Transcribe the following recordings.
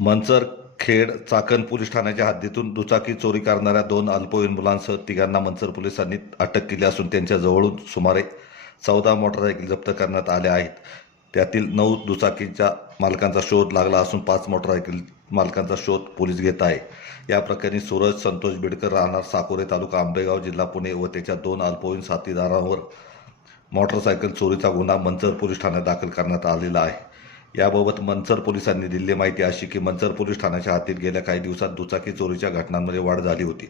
Manchar Khed Chakan police ठाण्याच्या हद्दीतून दुचाकी चोरी करणाऱ्या दोन अल्पवयीन मुलांसह तिघांना मंचर पोलिसांनी अटक केली असून त्यांच्याजवळून सुमारे चौदा मोटरसायकल जप्त करण्यात आल्या आहेत. त्यातील नऊ दुचाकीच्या मालकांचा शोध लागला असून पाच मोटरसायकल मालकांचा शोध पोलीस घेत आहे. या प्रकरणी सूरज संतोष बिडकर राहणार साकोरे तालुका आंबेगाव जिल्हा पुणे व त्याच्या दोन अल्पवयीन साथीदारांवर मोटरसायकल चोरीचा गुन्हा मंचर पोलीस ठाण्यात दाखल करण्यात आलेला आहे. याबाबत मंचर पोलिसांनी दिलेली माहिती अशी की मंचर पोलीस ठाण्याच्या हातीत गेल्या काही दिवसात दुचाकी चोरीच्या घटनांमध्ये वाढ झाली होती.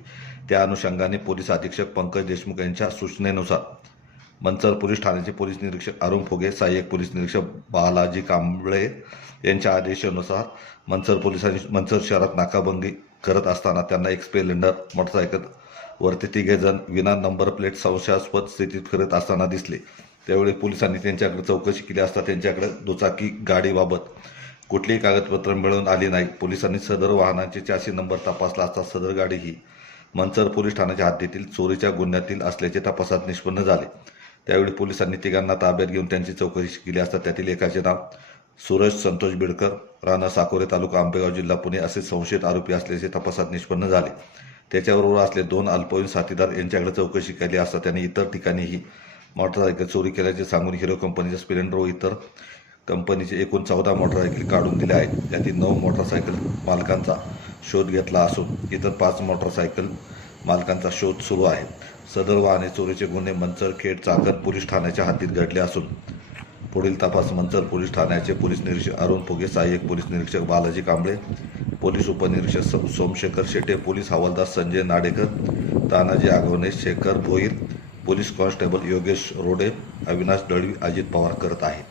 त्या अनुषंगाने पोलीस अधीक्षक पंकज देशमुख यांच्या सूचनेनुसार मंचर पोलीस ठाण्याचे पोलीस निरीक्षक अरुण फुगे सहाय्यक पोलीस निरीक्षक बालाजी कांबळे यांच्या आदेशानुसार मंचर पोलिसांनी मंचर शहरात नाकाबंदी करत असताना त्यांना एक स्प्लेंडर मोटरसायकल वरती तिघे जण विना नंबर प्लेट संशयास्पद स्थितीत फिरत असताना दिसले. त्यावेळी पोलिसांनी त्यांच्याकडे चौकशी केली असता त्यांच्याकडे दुचाकी गाडीबाबत कुठलीही कागदपत्र मिळवून आली नाही. पोलिसांनी सदर वाहनांचे चारशे नंबर तपासला असता सदर गाडी ही मंचर पोलीस ठाण्याच्या हद्दीतील चोरीच्या गुन्ह्यातील असल्याचे तपासात निष्पन्न झाले. त्यावेळी पोलिसांनी तिघांना ताब्यात घेऊन त्यांची चौकशी केली असता त्यातील एकाचे नाव सूरज संतोष बिडकर राणा साकोरे तालुका आंबेगाव जिल्हा पुणे असे संशयित आरोपी असल्याचे तपासात निष्पन्न झाले. त्याच्याबरोबर असले दोन अल्पवयीन साथीदार यांच्याकडे चौकशी केली असता त्यांनी इतर ठिकाणीही मोटरसायकल चोरी केल्याचे सांगून हिरो कंपनीच्या स्प्लेंडर व इतर कंपनीचे एकूण चौदा मोटरसायकल काढून दिल्या आहेत. यातील नऊ मोटरसायकल मालकांचा शोध घेतला असून इतर पाच मोटरसायकल मालकांचा शोध सुरू आहे. सदर वाहने चोरीचे गुन्हे मंचर खेड चाकण पोलीस ठाण्याच्या हद्दीत घडले असून पुढील तपास मंचर पोलीस ठाण्याचे पोलीस निरीक्षक अरुण फुगे सहाय्यक पोलीस निरीक्षक बालाजी कांबळे पोलीस उपनिरीक्षक सोमशेखर शेटे पोलीस हवालदार संजय नाडेकर तानाजी आगवणे शेखर भोईर पोलीस कॉन्स्टेबल योगेश रोडे अविनाश दळवी अजित पवार करत आहेत.